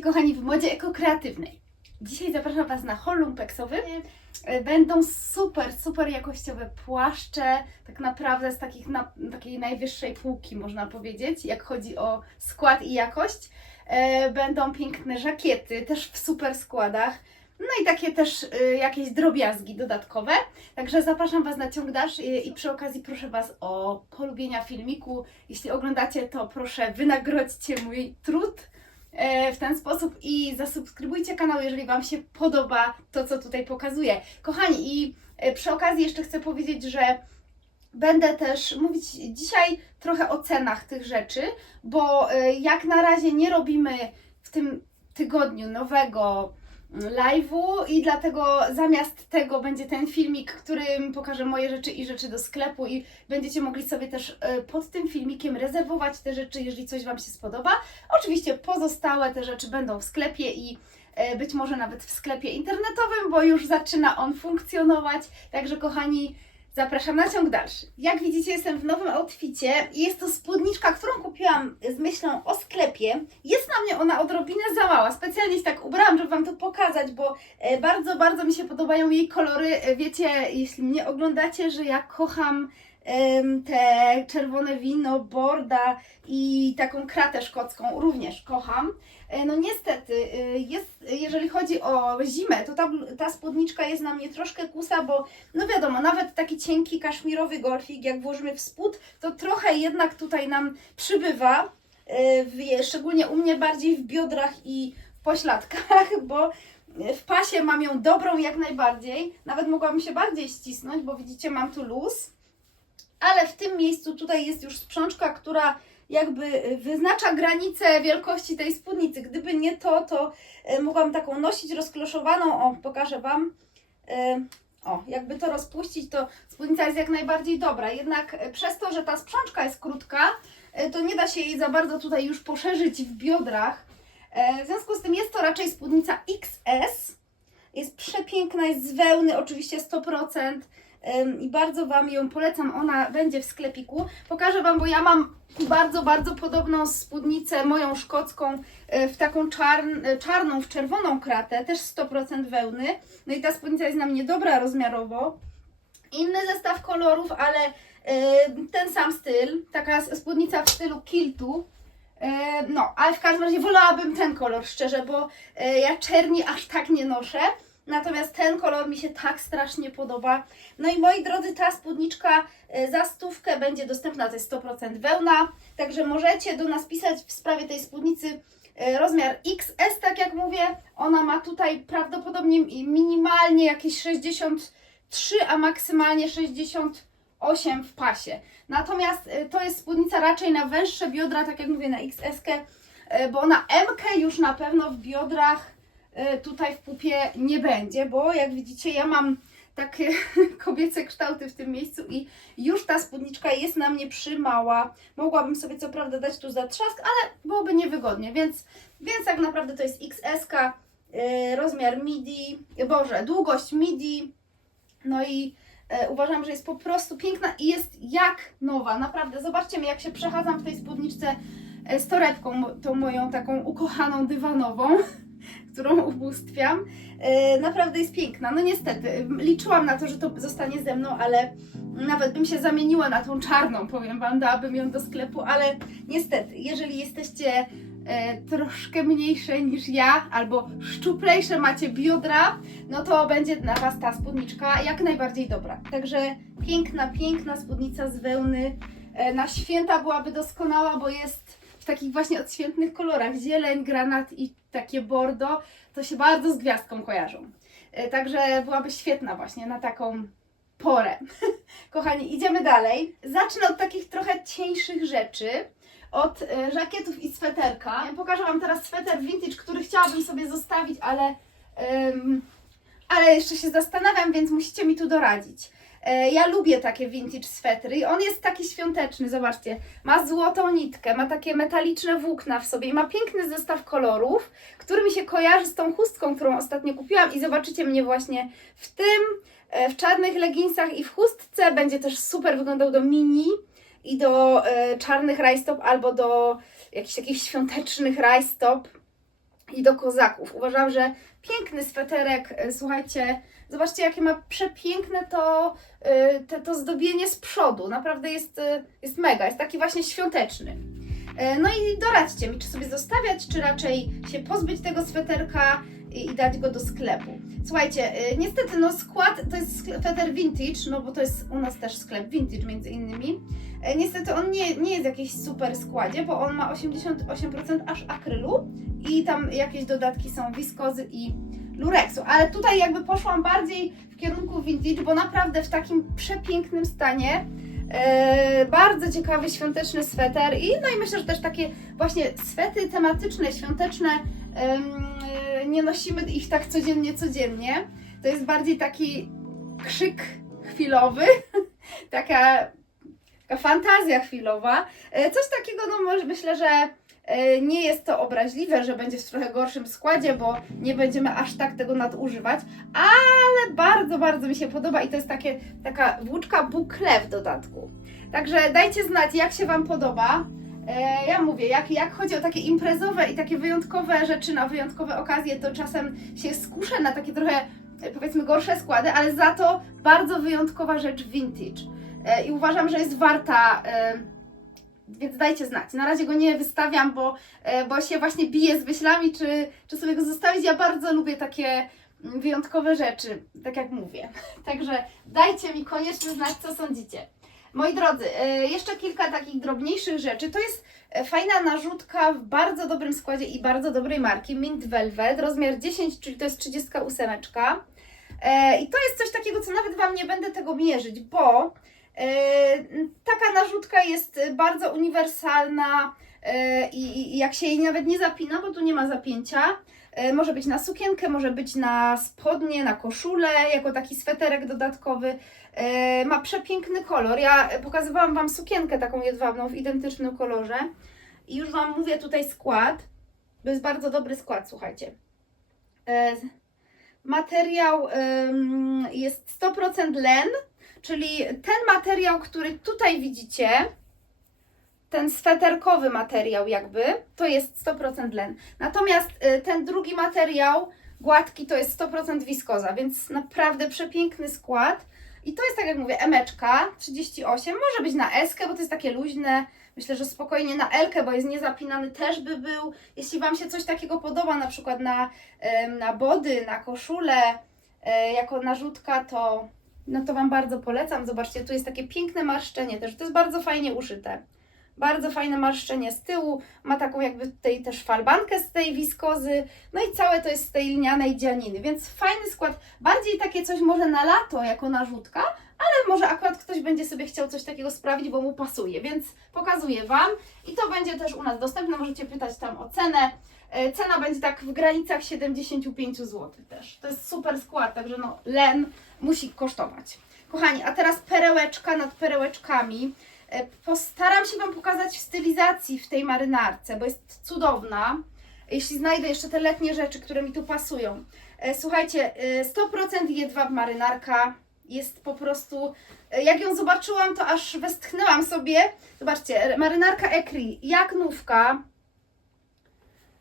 Witajcie kochani w modzie ekokreatywnej. Dzisiaj zapraszam Was na hol lumpeksowy. E, Będą super, super jakościowe płaszcze, tak naprawdę z takich na, takiej najwyższej półki można powiedzieć, jak chodzi o skład i jakość. E, Będą piękne żakiety, też w super składach. No i takie też e, jakieś drobiazgi dodatkowe. Także zapraszam Was na ciąg dalszy i, i przy okazji proszę Was o polubienia filmiku. Jeśli oglądacie, to proszę wynagrodźcie mój trud w ten sposób i zasubskrybujcie kanał, jeżeli Wam się podoba to, co tutaj pokazuję. Kochani, i e, przy okazji jeszcze chcę powiedzieć, że będę też mówić dzisiaj trochę o cenach tych rzeczy, bo e, jak na razie nie robimy w tym tygodniu nowego live'u i dlatego zamiast tego będzie ten filmik, którym pokażę moje rzeczy i rzeczy do sklepu i będziecie mogli sobie też e, pod tym filmikiem rezerwować te rzeczy, jeżeli coś Wam się spodoba. Oczywiście pozostałe te rzeczy będą w sklepie i e, być może nawet w sklepie internetowym, bo już zaczyna on funkcjonować. Także kochani, zapraszam na ciąg dalszy. Jak widzicie, jestem w nowym outficie i jest to spódniczka, którą kupiłam z myślą o sklepie. Jest na mnie ona odrobinę za mała. Specjalnie się tak ubrałam, żeby Wam to pokazać, bo e, bardzo, bardzo mi się podobają jej kolory. E, Wiecie, jeśli mnie oglądacie, że ja kocham te czerwone wino, borda i taką kratę szkocką również kocham. E, No niestety, y, jest, jeżeli chodzi o zimę, to ta, ta spódniczka jest na mnie troszkę kusa, bo no wiadomo, nawet taki cienki kaszmirowy golfik, jak włożymy w spód, to trochę jednak tutaj nam przybywa, y, w, szczególnie u mnie bardziej w biodrach i pośladkach, bo w pasie mam ją dobrą jak najbardziej, nawet mogłabym się bardziej ścisnąć, bo widzicie, mam tu luz, ale w tym miejscu tutaj jest już sprzączka, która jakby y, wyznacza granicę wielkości tej spódnicy. Gdyby nie to, to y, mogłam taką nosić rozkloszowaną. O, pokażę Wam. Y, O, jakby to rozpuścić, to spódnica jest jak najbardziej dobra. Jednak przez to, że ta sprzączka jest krótka, to nie da się jej za bardzo tutaj już poszerzyć w biodrach. W związku z tym jest to raczej spódnica XS. Jest przepiękna, jest z wełny, oczywiście 100%. I bardzo Wam ją polecam. Ona będzie w sklepiku. Pokażę Wam, bo ja mam bardzo, bardzo podobną spódnicę, moją szkocką, y, w taką czarn, y, czarną, w czerwoną kratę, też 100% wełny. No i ta spódnica jest na mnie dobra rozmiarowo. Inny zestaw kolorów, ale y, ten sam styl. Taka spódnica w stylu kiltu. No, ale w każdym razie wolałabym ten kolor, szczerze, bo ja czerni aż tak nie noszę. Natomiast ten kolor mi się tak strasznie podoba. No i moi drodzy, ta spódniczka e, za stówkę będzie dostępna, to jest 100% wełna. Także możecie do nas pisać w sprawie tej spódnicy e, rozmiar XS, tak jak mówię. Ona ma tutaj prawdopodobnie mi- minimalnie jakieś 63, a maksymalnie 68 w pasie. Natomiast e, to jest spódnica raczej na węższe biodra, tak jak mówię, na e, bo na M już na pewno w biodrach tutaj w pupie nie będzie, bo jak widzicie ja mam takie kobiece kształty w tym miejscu i już ta spódniczka jest na mnie przymała. Mogłabym sobie co prawda dać tu zatrzask, ale byłoby niewygodnie, więc, więc tak naprawdę to jest XS, yy, rozmiar midi, boże, długość midi, no i e, uważam, że jest po prostu piękna i jest jak nowa, naprawdę. Zobaczcie mnie, jak się przechadzam w tej spódniczce e, z torebką, tą moją taką ukochaną dywanową, którą ubóstwiam. E, Naprawdę jest piękna. No niestety, liczyłam na to, że to zostanie ze mną, ale nawet bym się zamieniła na tą czarną, powiem Wam, dałabym ją do sklepu, ale niestety, jeżeli jesteście e, troszkę mniejsze niż ja, albo szczuplejsze macie biodra, no to będzie dla Was ta spódniczka jak najbardziej dobra. Także piękna, piękna spódnica z wełny. E, Na święta byłaby doskonała, bo jest w takich właśnie odświętnych kolorach. Zieleń, granat i takie bordo. To się bardzo z gwiazdką kojarzą. E, Także byłaby świetna właśnie na taką porę. Kochani, idziemy dalej. Zacznę od takich trochę cieńszych rzeczy. Od e, żakietów i sweterka. Pokażę Wam teraz sweter vintage, który chciałabym sobie zostawić, ale, em, ale jeszcze się zastanawiam, więc musicie mi tu doradzić. E, Ja lubię takie vintage swetry i on jest taki świąteczny, zobaczcie. Ma złotą nitkę, ma takie metaliczne włókna w sobie i ma piękny zestaw kolorów, który mi się kojarzy z tą chustką, którą ostatnio kupiłam i zobaczycie mnie właśnie w tym, e, w czarnych leginsach i w chustce. Będzie też super wyglądał do mini i do e, czarnych rajstop albo do jakichś takich świątecznych rajstop. i do kozaków. Uważam, że piękny sweterek, e, słuchajcie, zobaczcie jakie ma przepiękne to, e, te, to zdobienie z przodu. Naprawdę jest, e, jest mega, jest taki właśnie świąteczny. No i doradźcie mi, czy sobie zostawiać, czy raczej się pozbyć tego sweterka i, dać go do sklepu. Słuchajcie, e, niestety no skład to jest sweter vintage, no bo to jest u nas też sklep vintage między innymi. E, Niestety on nie, nie jest w jakiejś super składzie, bo on ma 88% aż akrylu i tam jakieś dodatki są wiskozy i lurexu, ale tutaj jakby poszłam bardziej w kierunku vintage, bo naprawdę w takim przepięknym stanie e, bardzo ciekawy świąteczny sweter i no i myślę, że też takie właśnie swety tematyczne, świąteczne e, nie nosimy ich tak codziennie, codziennie. To jest bardziej taki krzyk chwilowy, taka taka fantazja chwilowa. E, Coś takiego, no myślę, że e, nie jest to obraźliwe, że będzie w trochę gorszym składzie, bo nie będziemy aż tak tego nadużywać, ale bardzo, bardzo mi się podoba i to jest takie, taka włóczka boucle w dodatku. Także dajcie znać, jak się Wam podoba. E, Ja mówię, jak, jak chodzi o takie imprezowe i takie wyjątkowe rzeczy na wyjątkowe okazje, to czasem się skuszę na takie trochę, e, powiedzmy, gorsze składy, ale za to bardzo wyjątkowa rzecz vintage. E, i uważam, że jest warta, więc dajcie znać. Na razie go nie wystawiam, bo, bo się właśnie biję z myślami, czy, czy sobie go zostawić. Ja bardzo lubię takie mm, wyjątkowe rzeczy, tak jak mówię. Także dajcie mi koniecznie znać, co sądzicie. Moi drodzy, e, jeszcze kilka takich drobniejszych rzeczy. To jest e, fajna narzutka w bardzo dobrym składzie i bardzo dobrej marki Mint Velvet, rozmiar 10, czyli to jest 38. E, I to jest coś takiego, co nawet Wam nie będę tego mierzyć, bo Taka narzutka jest bardzo uniwersalna i jak się jej nawet nie zapina, bo tu nie ma zapięcia, może być na sukienkę, może być na spodnie, na koszulę, jako taki sweterek dodatkowy. E, Ma przepiękny kolor. Ja pokazywałam Wam sukienkę taką jedwabną w identycznym kolorze i już Wam mówię tutaj skład. To jest bardzo dobry skład, słuchajcie. E, Materiał jest 100% len, Czyli ten materiał, który tutaj widzicie, ten sweterkowy materiał jakby, to jest 100% len. Natomiast y, ten drugi materiał, gładki, to jest 100% wiskoza, więc naprawdę przepiękny skład. I to jest tak jak mówię, emeczka 38, może być na eskę, bo to jest takie luźne. Myślę, że spokojnie na elkę, bo jest niezapinany też by był. Jeśli Wam się coś takiego podoba, na przykład na, na body, na koszulę, e, jako narzutka, to no to Wam bardzo polecam. Zobaczcie, tu jest takie piękne marszczenie też. To jest bardzo fajnie uszyte. Bardzo fajne marszczenie z tyłu. Ma taką jakby tutaj też falbankę z tej wiskozy. No i całe to jest z tej linianej dzianiny, więc fajny skład. Bardziej takie coś może na lato jako narzutka, ale może akurat ktoś będzie sobie chciał coś takiego sprawić, bo mu pasuje, więc pokazuję Wam. I to będzie też u nas dostępne. Możecie pytać tam o cenę. E, Cena będzie tak w granicach 75 zł też. To jest super skład, także no len musi kosztować. Kochani, a teraz perełeczka nad perełeczkami. E, Postaram się Wam pokazać w stylizacji w tej marynarce, bo jest cudowna. Jeśli znajdę jeszcze te letnie rzeczy, które mi tu pasują. E, Słuchajcie, e, 100% jedwab marynarka jest po prostu... e, Jak ją zobaczyłam, to aż westchnęłam sobie. Zobaczcie, marynarka Ecri, jak nówka.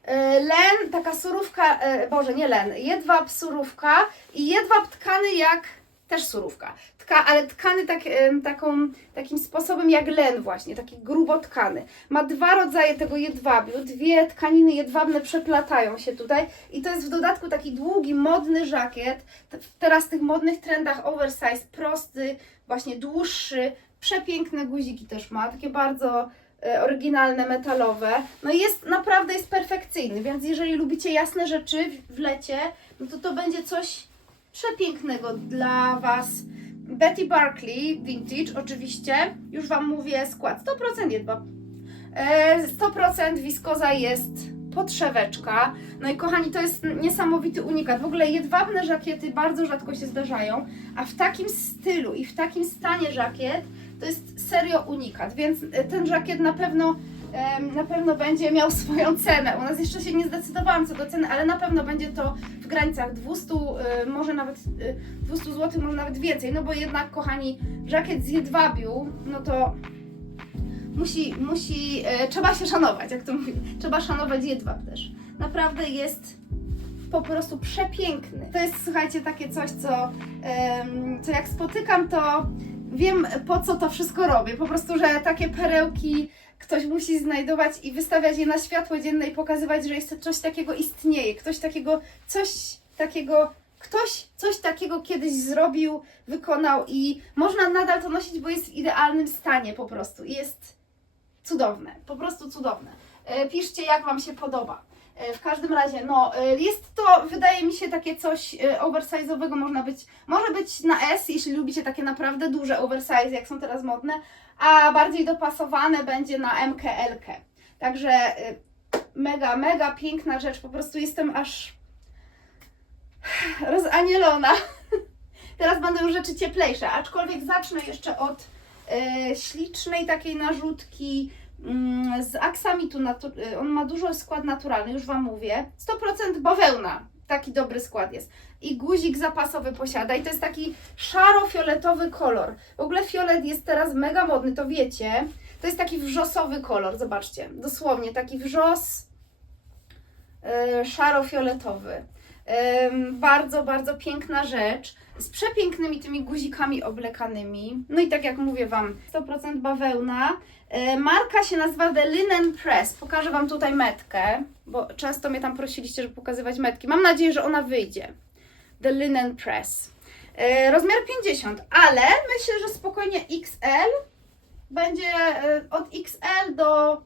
E, Len, taka surówka, e, Boże, nie len, jedwab surówka i jedwab tkany jak też surówka. Tka, ale tkany tak, taką, takim sposobem jak len właśnie, taki grubo tkany. Ma dwa rodzaje tego jedwabiu, dwie tkaniny jedwabne przeplatają się tutaj i to jest w dodatku taki długi, modny żakiet. Te- Teraz w tych modnych trendach oversize, prosty, właśnie dłuższy, przepiękne guziki też ma, takie bardzo e, oryginalne, metalowe. No jest, naprawdę jest perfekcyjny, więc jeżeli lubicie jasne rzeczy w lecie, no to to będzie coś przepięknego dla Was. Betty Barkley Vintage, oczywiście, już Wam mówię skład, 100% jedwab. E, 100% wiskoza jest podszeweczka. No i kochani, to jest niesamowity unikat. W ogóle jedwabne żakiety bardzo rzadko się zdarzają, a w takim stylu i w takim stanie żakiet to jest serio unikat, więc e, ten żakiet na pewno na pewno będzie miał swoją cenę. U nas jeszcze się nie zdecydowałam co do ceny, ale na pewno będzie to w granicach 200, y, może nawet y, 200 zł, może nawet więcej, no bo jednak, kochani, żakiet z jedwabiu, no to musi, musi, e, trzeba się szanować, jak to mówię. Trzeba szanować jedwab też. Naprawdę jest po prostu przepiękny. To jest, słuchajcie, takie coś, co, co jak spotykam, to wiem po co to wszystko robię. Po prostu, że takie perełki ktoś musi znajdować i wystawiać je na światło dzienne i pokazywać, że jest coś takiego istnieje, ktoś takiego, coś takiego, ktoś coś takiego kiedyś zrobił, wykonał i można nadal to nosić, bo jest w idealnym stanie po prostu. I Jest cudowne, po prostu cudowne. E, Piszcie, jak Wam się podoba. E, W każdym razie, no, e, jest to, wydaje mi się, takie coś oversize'owego, można być, może być na S, jeśli lubicie takie naprawdę duże oversize, jak są teraz modne, a bardziej dopasowane będzie na MK, LK. Także e, mega, mega piękna rzecz, po prostu jestem aż rozanielona. Teraz będą już rzeczy cieplejsze, aczkolwiek zacznę jeszcze od e, ślicznej takiej narzutki mm, z aksamitu. E, on ma dużo skład naturalny, już Wam mówię. 100% bawełna. Taki dobry skład jest. I guzik zapasowy posiada. I to jest taki szaro-fioletowy kolor. W ogóle fiolet jest teraz mega modny, to wiecie. To jest taki wrzosowy kolor, zobaczcie. Dosłownie taki wrzos e, szaro-fioletowy. Bardzo, bardzo piękna rzecz. Z przepięknymi tymi guzikami oblekanymi. No i tak jak mówię Wam, 100% bawełna. E, Marka się nazywa The Linen Press. Pokażę Wam tutaj metkę, bo często mnie tam prosiliście, żeby pokazywać metki. Mam nadzieję, że ona wyjdzie. The Linen Press. E, Rozmiar 50, ale myślę, że spokojnie XL będzie e, od XL do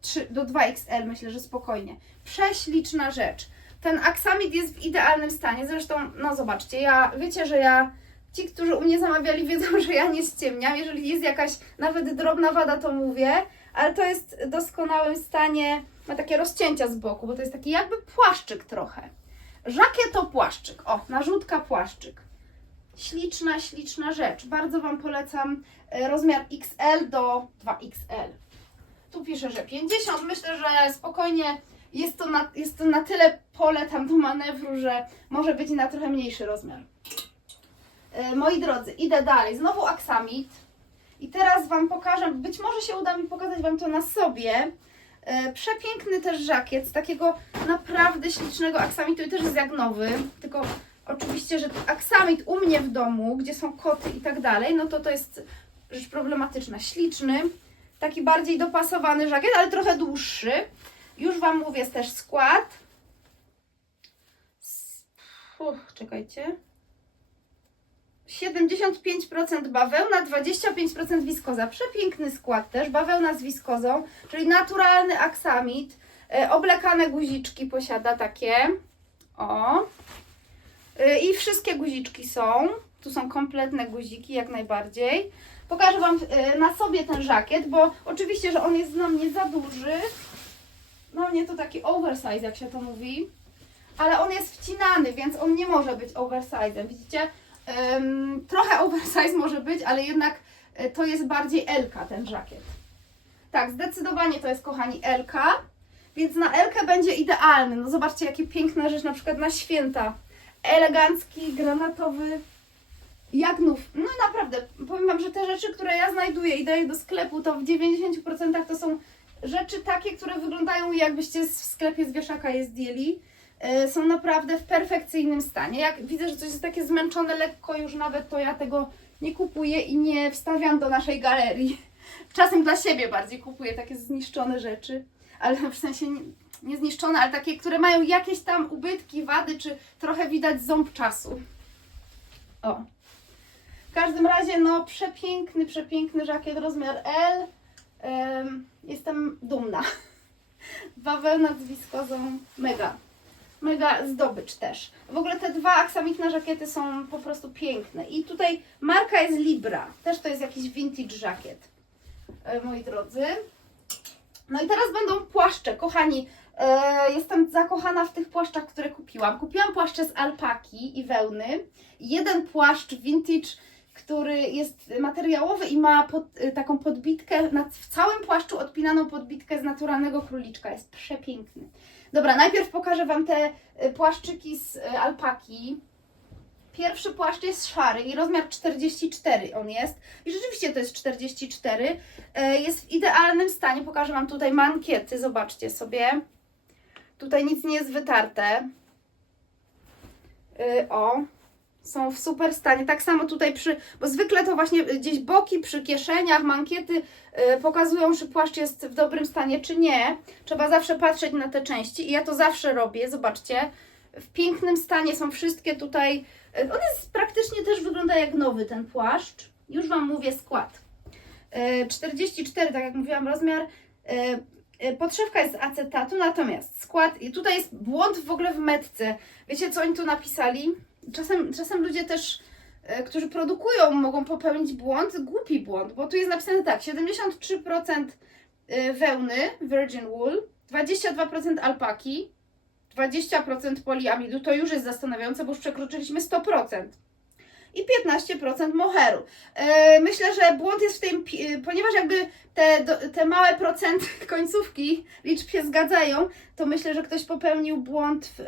3, do 2XL myślę, że spokojnie. Prześliczna rzecz. Ten aksamit jest w idealnym stanie. Zresztą, no zobaczcie, ja wiecie, że ja ci, którzy u mnie zamawiali, wiedzą, że ja nie ściemniam. Jeżeli jest jakaś nawet drobna wada, to mówię, ale to jest w doskonałym stanie. Ma takie rozcięcia z boku, bo to jest taki jakby płaszczyk trochę. Żakiet to płaszczyk. O, narzutka płaszczyk. Śliczna, śliczna rzecz. Bardzo Wam polecam e, rozmiar XL do 2XL. Tu pisze, że 50. Myślę, że spokojnie jest to na, jest to na tyle pole tam do manewru, że może być na trochę mniejszy rozmiar. E, Moi drodzy, idę dalej. Znowu aksamit. I teraz Wam pokażę, być może się uda mi pokazać Wam to na sobie. E, Przepiękny też żakiet z takiego naprawdę ślicznego aksamitu i też jest jak nowy. Tylko oczywiście, że aksamit u mnie w domu, gdzie są koty i tak dalej, no to to jest rzecz problematyczna. Śliczny, taki bardziej dopasowany żakiet, ale trochę dłuższy. Już Wam mówię też skład. Czekajcie. 75% bawełna, 25% wiskoza. Przepiękny skład też, bawełna z wiskozą, czyli naturalny aksamit. E, Oblekane guziczki posiada takie. O. E, I wszystkie guziczki są. Tu są kompletne guziki, jak najbardziej. Pokażę Wam e, na sobie ten żakiet, bo oczywiście, że on jest dla mnie za duży. No nie to taki oversize, jak się to mówi. Ale on jest wcinany, więc on nie może być oversizem. Widzicie? Trochę oversize może być, ale jednak y, to jest bardziej Elka ten żakiet. Tak, zdecydowanie to jest, kochani, Elka. Więc na Elkę będzie idealny. No zobaczcie, jakie piękna rzecz, na przykład na święta. Elegancki, granatowy, jak nów. No naprawdę, powiem Wam, że te rzeczy, które ja znajduję i daję do sklepu, to w 90% to są rzeczy takie, które wyglądają jakbyście w sklepie z wieszaka je zdjęli. E, Są naprawdę w perfekcyjnym stanie. Jak widzę, że coś jest takie zmęczone lekko już nawet, to ja tego nie kupuję i nie wstawiam do naszej galerii. Czasem dla siebie bardziej kupuję takie zniszczone rzeczy, ale w sensie nie, nie zniszczone, ale takie, które mają jakieś tam ubytki, wady, czy trochę widać ząb czasu. O. W każdym razie, no przepiękny, przepiękny żakiet rozmiar L. Em, jestem dumna. Bawełna z wiskozą, mega. Mega zdobycz też. W ogóle te dwa aksamitne żakiety są po prostu piękne. I tutaj marka jest Libra. Też to jest jakiś vintage żakiet, e, moi drodzy. No i teraz będą płaszcze. Kochani, e, jestem zakochana w tych płaszczach, które kupiłam. Kupiłam płaszcze z alpaki i wełny. Jeden płaszcz vintage który jest materiałowy i ma pod, y, taką podbitkę, na, w całym płaszczu odpinaną podbitkę z naturalnego króliczka. Jest przepiękny. Dobra, najpierw pokażę Wam te y, płaszczyki z y, alpaki. Pierwszy płaszcz jest szary i rozmiar 44 on jest. I rzeczywiście to jest 44. E, Jest w idealnym stanie. Pokażę Wam tutaj mankiety, zobaczcie sobie. Tutaj nic nie jest wytarte. Y, O, są w super stanie. Tak samo tutaj przy, bo zwykle to właśnie gdzieś boki przy kieszeniach, mankiety y, pokazują, czy płaszcz jest w dobrym stanie, czy nie. Trzeba zawsze patrzeć na te części i ja to zawsze robię. Zobaczcie, w pięknym stanie są wszystkie tutaj. y, On jest praktycznie też wygląda jak nowy ten płaszcz. Już Wam mówię skład. Y, 44, tak jak mówiłam, rozmiar. Y, y, Podszewka jest z acetatu, natomiast skład, i tutaj jest błąd w ogóle w metce. Wiecie, co oni tu napisali? Czasem, czasem ludzie też, e, którzy produkują, mogą popełnić błąd, głupi błąd, bo tu jest napisane tak: 73% e, wełny, virgin wool, 22% alpaki, 20% poliamidu. To już jest zastanawiające, bo już przekroczyliśmy 100%. I 15% moheru. E, myślę, że błąd jest w tym, ponieważ jakby te, te małe procenty końcówki liczb się zgadzają, to myślę, że ktoś popełnił błąd w,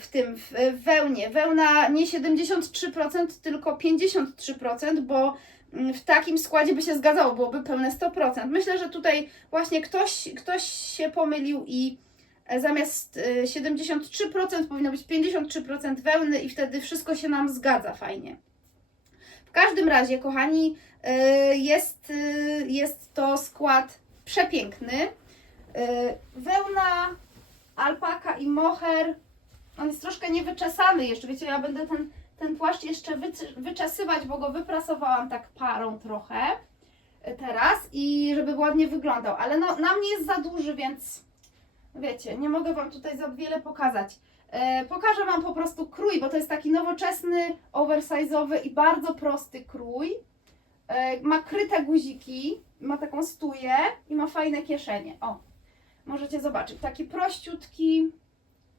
w tym, w wełnie. Wełna nie 73%, tylko 53%, bo mm, w takim składzie by się zgadzało, byłoby pełne 100%. Myślę, że tutaj właśnie ktoś, ktoś się pomylił i e, zamiast e, 73% powinno być 53% wełny i wtedy wszystko się nam zgadza fajnie. W każdym razie, kochani, e, jest, e, jest to skład przepiękny. E, Wełna, alpaka i moher on jest troszkę niewyczesany jeszcze, wiecie, ja będę ten, ten płaszcz jeszcze wycy- wyczesywać, bo go wyprasowałam tak parą trochę teraz i żeby ładnie wyglądał, ale no na mnie jest za duży, więc wiecie, nie mogę Wam tutaj za wiele pokazać. E, pokażę Wam po prostu krój, bo to jest taki nowoczesny, oversize'owy i bardzo prosty krój. E, ma kryte guziki, ma taką stuję i ma fajne kieszenie. O, możecie zobaczyć, taki prościutki,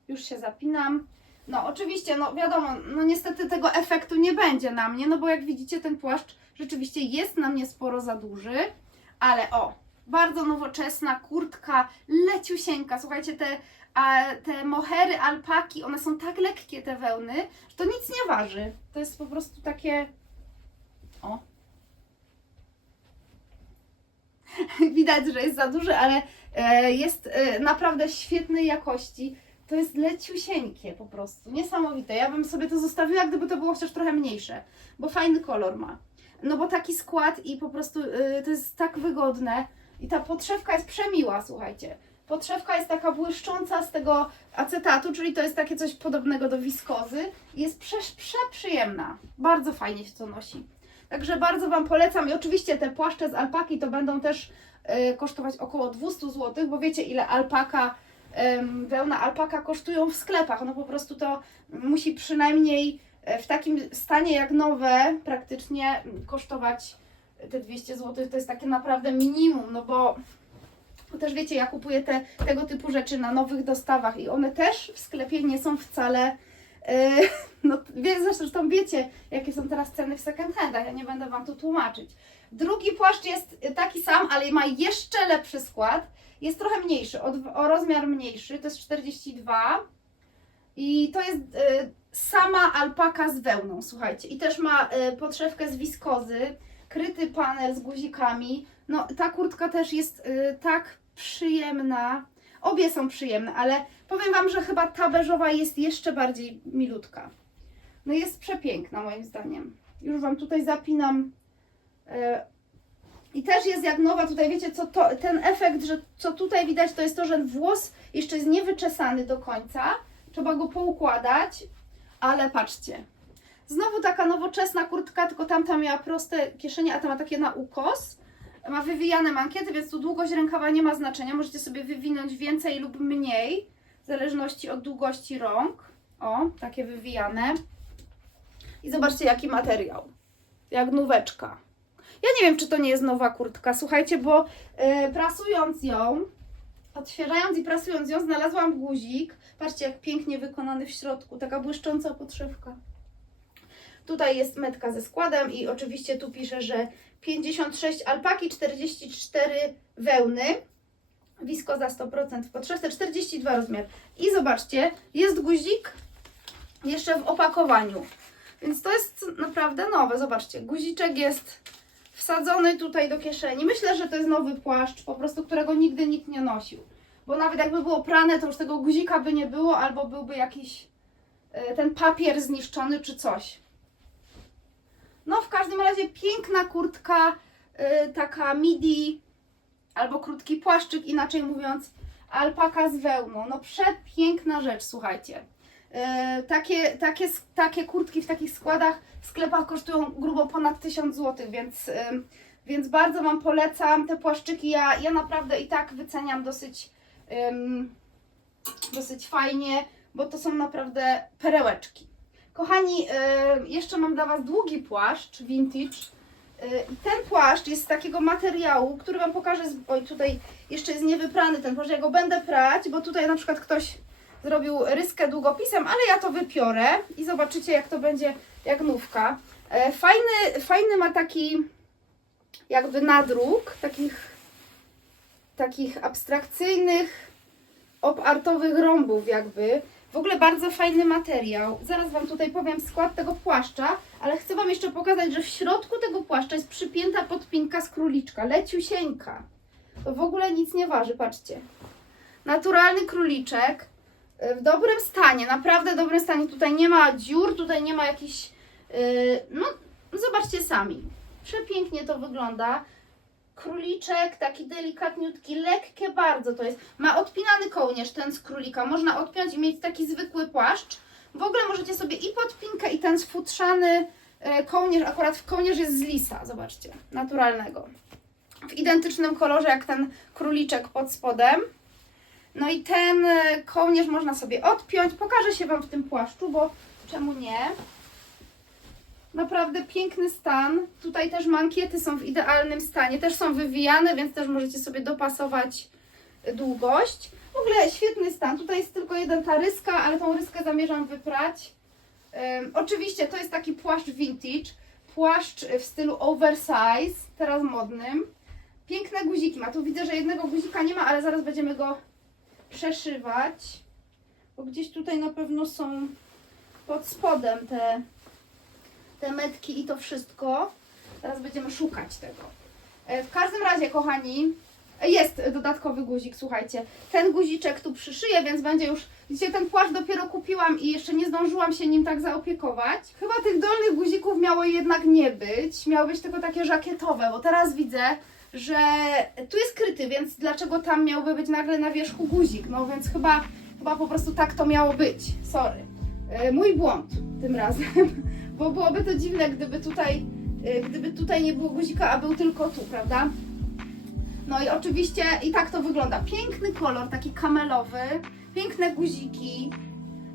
już się zapinam. No oczywiście, no wiadomo, no niestety tego efektu nie będzie na mnie, no bo jak widzicie ten płaszcz rzeczywiście jest na mnie sporo za duży, ale o, bardzo nowoczesna kurtka, leciusieńka, słuchajcie, te, a, te mohery, alpaki, one są tak lekkie te wełny, że to nic nie waży. To jest po prostu takie, o. Widać, że jest za duży, ale e, jest e, naprawdę świetnej jakości. To jest leciusieńkie po prostu, niesamowite. Ja bym sobie to zostawiła, gdyby to było chociaż trochę mniejsze, bo fajny kolor ma. No bo taki skład i po prostu y, to jest tak wygodne i ta podszewka jest przemiła, słuchajcie. Podszewka jest taka błyszcząca z tego acetatu, czyli to jest takie coś podobnego do wiskozy. Jest prze, przeprzyjemna. Bardzo fajnie się to nosi. Także bardzo Wam polecam i oczywiście te płaszcze z alpaki to będą też y, kosztować około 200 zł, bo wiecie ile alpaka wełna alpaka kosztują w sklepach. No po prostu to musi przynajmniej e, w takim stanie jak nowe praktycznie kosztować te 200 zł. To jest takie naprawdę minimum, no bo bo też wiecie, ja kupuję te, tego typu rzeczy na nowych dostawach i one też w sklepie nie są wcale. E, no, wie, zresztą wiecie, jakie są teraz ceny w second handach. Ja nie będę Wam tu tłumaczyć. Drugi płaszcz jest taki sam, ale ma jeszcze lepszy skład. Jest trochę mniejszy, o, o rozmiar mniejszy, to jest 42. I to jest e, sama alpaka z wełną, słuchajcie. I też ma e, podszewkę z wiskozy, kryty panel z guzikami. No, ta kurtka też jest e, tak przyjemna. Obie są przyjemne, ale powiem Wam, że chyba ta beżowa jest jeszcze bardziej milutka. No jest przepiękna moim zdaniem. Już Wam tutaj zapinam. e, I też jest jak nowa, tutaj wiecie, co to, ten efekt, że co tutaj widać, to jest to, że włos jeszcze jest niewyczesany do końca. Trzeba go poukładać, ale patrzcie. Znowu taka nowoczesna kurtka, tylko tamta miała proste kieszenie, a ta ma takie na ukos. Ma wywijane mankiety, więc tu długość rękawa nie ma znaczenia. Możecie sobie wywinąć więcej lub mniej, w zależności od długości rąk. O, takie wywijane. I zobaczcie, jaki materiał. Jak nóweczka. Ja nie wiem, czy to nie jest nowa kurtka, słuchajcie, bo e, prasując ją, odświeżając i prasując ją, znalazłam guzik. Patrzcie, jak pięknie wykonany w środku, taka błyszcząca podszewka. Tutaj jest metka ze składem i oczywiście tu pisze, że 56 alpaki, 44 wełny, wiskoza 100% w podszewce, 42 rozmiar. I zobaczcie, jest guzik Jeszcze w opakowaniu. Więc to jest naprawdę nowe. Zobaczcie, guziczek jest wsadzony tutaj do kieszeni. Myślę, że to jest nowy płaszcz, po prostu którego nigdy nikt nie nosił. Bo nawet jakby było prane, to już tego guzika by nie było, albo byłby jakiś e, ten papier zniszczony czy coś. No w każdym razie piękna kurtka, e, taka midi, albo krótki płaszczyk, inaczej mówiąc, alpaka z wełną. No przepiękna rzecz, słuchajcie. E, takie, takie, takie kurtki w takich składach w sklepach kosztują grubo ponad 1000 zł, więc, ym, więc bardzo Wam polecam te płaszczyki. Ja, ja naprawdę i tak wyceniam dosyć, ym, dosyć fajnie, bo to są naprawdę perełeczki. Kochani, y, jeszcze mam dla Was długi płaszcz vintage. Y, Ten płaszcz jest z takiego materiału, który Wam pokażę. Oj, tutaj jeszcze jest niewyprany ten płaszcz. Ja go będę prać, bo tutaj na przykład ktoś zrobił ryskę długopisem, ale ja to wypiorę i zobaczycie, jak to będzie jak nówka. E, Fajny, fajny ma taki jakby nadruk takich, takich abstrakcyjnych, opartowych rąbów jakby. W ogóle bardzo fajny materiał. Zaraz Wam tutaj powiem skład tego płaszcza, ale chcę Wam jeszcze pokazać, że w środku tego płaszcza jest przypięta podpinka z króliczka, leciusieńka. To w ogóle nic nie waży, patrzcie. Naturalny króliczek, y, w dobrym stanie, naprawdę dobrym stanie. Tutaj nie ma dziur, tutaj nie ma jakichś. Yy, no, zobaczcie sami. Przepięknie to wygląda. Króliczek, taki delikatniutki, lekkie bardzo to jest. Ma odpinany kołnierz ten z królika. Można odpiąć i mieć taki zwykły płaszcz. W ogóle możecie sobie i podpinkę, i ten sfutrzany yy, kołnierz. Akurat kołnierz jest z lisa, zobaczcie, naturalnego. W identycznym kolorze jak ten króliczek pod spodem. No i ten e, kołnierz można sobie odpiąć. Pokażę się Wam w tym płaszczu, bo czemu nie? Naprawdę piękny stan. Tutaj też mankiety są w idealnym stanie. Też są wywijane, więc też możecie sobie dopasować długość. W ogóle świetny stan. Tutaj jest tylko jeden ta ryska, ale tą ryskę zamierzam wyprać. Ym, oczywiście to jest taki płaszcz vintage. Płaszcz w stylu oversize, teraz modnym. Piękne guziki ma. Tu widzę, że jednego guzika nie ma, ale zaraz będziemy go przeszywać, bo gdzieś tutaj na pewno są pod spodem te, te metki i to wszystko. Teraz będziemy szukać tego. E, W każdym razie, kochani, jest dodatkowy guzik, słuchajcie. Ten guziczek tu przyszyję, więc będzie już. Widzicie, ten płaszcz dopiero kupiłam i jeszcze nie zdążyłam się nim tak zaopiekować. Chyba tych dolnych guzików miało jednak nie być. Miały być tylko takie żakietowe, bo teraz widzę, że tu jest kryty, więc dlaczego tam miałby być nagle na wierzchu guzik? No więc chyba, chyba po prostu tak to miało być. Sorry. E, Mój błąd tym razem, bo byłoby to dziwne, gdyby tutaj, e, gdyby tutaj nie było guzika, a był tylko tu, prawda? No i oczywiście i tak to wygląda. Piękny kolor, taki kamelowy, piękne guziki.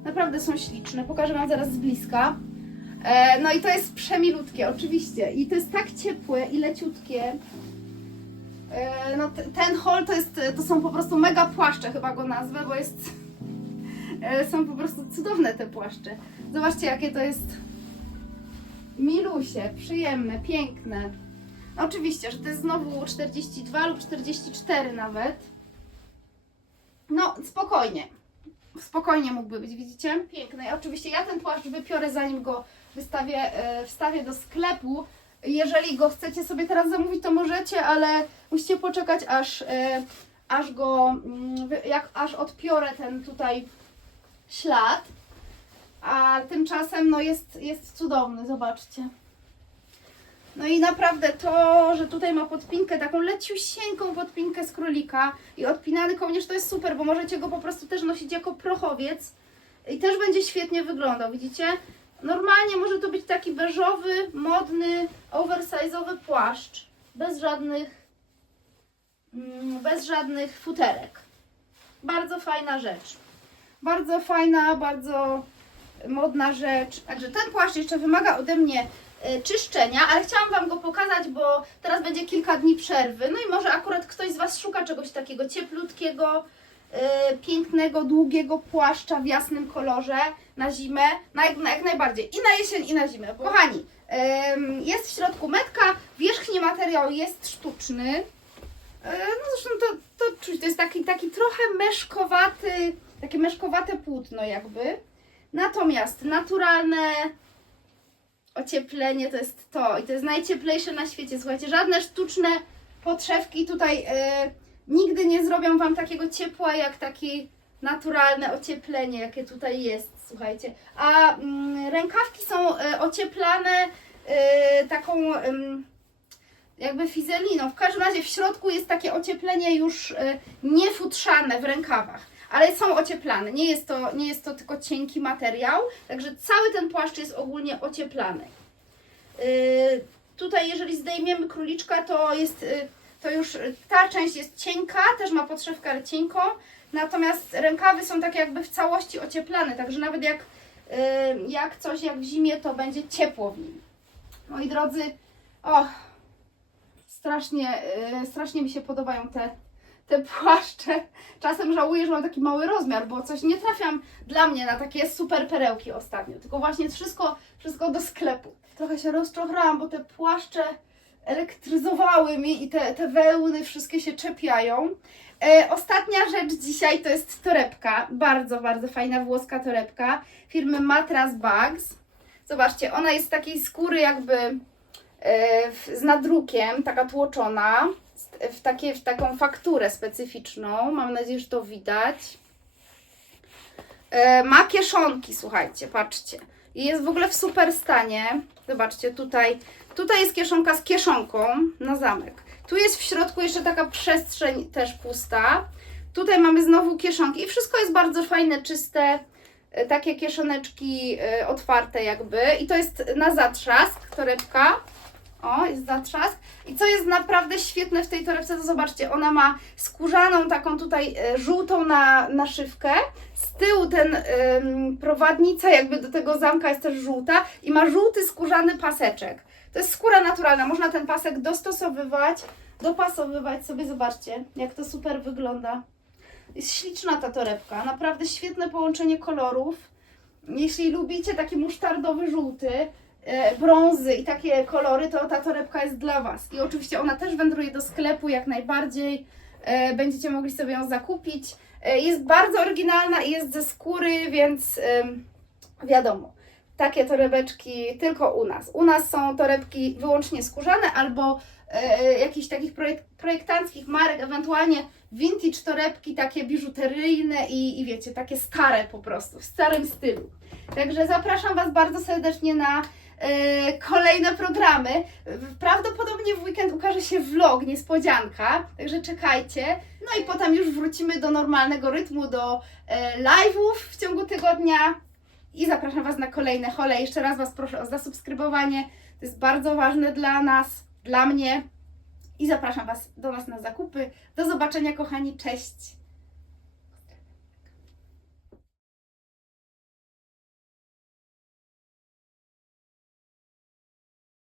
Naprawdę są śliczne. Pokażę Wam zaraz z bliska. E, No i to jest przemilutkie, oczywiście. I to jest tak ciepłe i leciutkie. E, No ten hol to jest, to są po prostu mega płaszcze, chyba go nazwę, bo jest, e, są po prostu cudowne te płaszcze. Zobaczcie jakie to jest milusie, przyjemne, piękne. Oczywiście, że to jest znowu 42 lub 44 nawet. No spokojnie, spokojnie mógłby być, widzicie? Piękny. Oczywiście ja ten płaszcz wypiorę zanim go wystawię, e, wstawię do sklepu. Jeżeli go chcecie sobie teraz zamówić, to możecie, ale musicie poczekać aż, e, aż go, mm, jak, aż odpiorę ten tutaj ślad. A tymczasem no jest, jest cudowny, zobaczcie. No i naprawdę to, że tutaj ma podpinkę, taką leciusieńką podpinkę z królika i odpinany kołnierz, to jest super, bo możecie go po prostu też nosić jako prochowiec i też będzie świetnie wyglądał, widzicie? Normalnie może to być taki beżowy, modny, oversize'owy płaszcz, bez żadnych, mm, bez żadnych futerek. Bardzo fajna rzecz. Bardzo fajna, bardzo modna rzecz. Także ten płaszcz jeszcze wymaga ode mnie e, czyszczenia, ale chciałam Wam go pokazać, bo teraz będzie kilka dni przerwy. No i może akurat ktoś z Was szuka czegoś takiego cieplutkiego, e, pięknego, długiego płaszcza w jasnym kolorze na zimę, na jak, na jak najbardziej. I na jesień, i na zimę. Kochani, jest w środku metka, wierzchni materiał jest sztuczny. E, No zresztą to, to czuć, to jest taki, taki trochę meszkowaty, takie meszkowate płótno jakby. Natomiast naturalne ocieplenie to jest to i to jest najcieplejsze na świecie. Słuchajcie, żadne sztuczne podszewki tutaj e, nigdy nie zrobią Wam takiego ciepła jak takie naturalne ocieplenie, jakie tutaj jest, słuchajcie. A mm, rękawki są e, ocieplane e, taką em, jakby fizeliną. W każdym razie w środku jest takie ocieplenie już niefutrzane w rękawach. Ale są ocieplane, nie jest, to, nie jest to tylko cienki materiał, także cały ten płaszcz jest ogólnie ocieplany. Yy, tutaj jeżeli zdejmiemy króliczka, to jest yy, to już ta część jest cienka, też ma podszewkę ale cienką, natomiast rękawy są tak jakby w całości ocieplane, także nawet jak, yy, jak coś jak w zimie, to będzie ciepło w nim. Moi drodzy, o, strasznie, strasznie mi się podobają te, te płaszcze. Czasem żałuję, że mam taki mały rozmiar, bo coś nie trafiam dla mnie na takie super perełki ostatnio, tylko właśnie wszystko, wszystko do sklepu. Trochę się rozczochrałam, bo te płaszcze elektryzowały mi i te, te wełny wszystkie się czepiają. E, ostatnia rzecz dzisiaj to jest torebka, bardzo, bardzo fajna włoska torebka firmy Matras Bags. Zobaczcie, ona jest z takiej skóry jakby e, z nadrukiem, taka tłoczona, w, takie, w taką fakturę specyficzną. Mam nadzieję, że to widać. E, ma kieszonki, słuchajcie, patrzcie. I jest w ogóle w super stanie. Zobaczcie, tutaj, tutaj jest kieszonka z kieszonką na zamek. Tu jest w środku jeszcze taka przestrzeń też pusta. Tutaj mamy znowu kieszonki i wszystko jest bardzo fajne, czyste. e, Takie kieszoneczki e, otwarte jakby. I to jest na zatrzask torebka. O, jest zatrzask. I co jest naprawdę świetne w tej torebce, to zobaczcie, ona ma skórzaną taką tutaj e, żółtą na, naszywkę. Z tyłu ten ym, prowadnica jakby do tego zamka jest też żółta i ma żółty skórzany paseczek. To jest skóra naturalna, można ten pasek dostosowywać, dopasowywać sobie, zobaczcie, jak to super wygląda. Jest śliczna ta torebka, naprawdę świetne połączenie kolorów. Jeśli lubicie taki musztardowy żółty, brązy i takie kolory, to ta torebka jest dla Was. I oczywiście ona też wędruje do sklepu jak najbardziej. E, Będziecie mogli sobie ją zakupić. E, Jest bardzo oryginalna i jest ze skóry, więc wiadomo, takie torebeczki tylko u nas. U nas są torebki wyłącznie skórzane albo e, jakichś takich projek projektanckich marek, ewentualnie vintage torebki, takie biżuteryjne i, i wiecie, takie stare po prostu, w starym stylu. Także zapraszam Was bardzo serdecznie na e, kolejne programy. Prawdopodobnie w weekend ukaże się vlog, niespodzianka, także czekajcie. No i potem już wrócimy do normalnego rytmu, do e, live'ów w ciągu tygodnia i zapraszam Was na kolejne hole. Jeszcze raz Was proszę o zasubskrybowanie. To jest bardzo ważne dla nas, dla mnie. I zapraszam Was do nas na zakupy. Do zobaczenia, kochani. Cześć!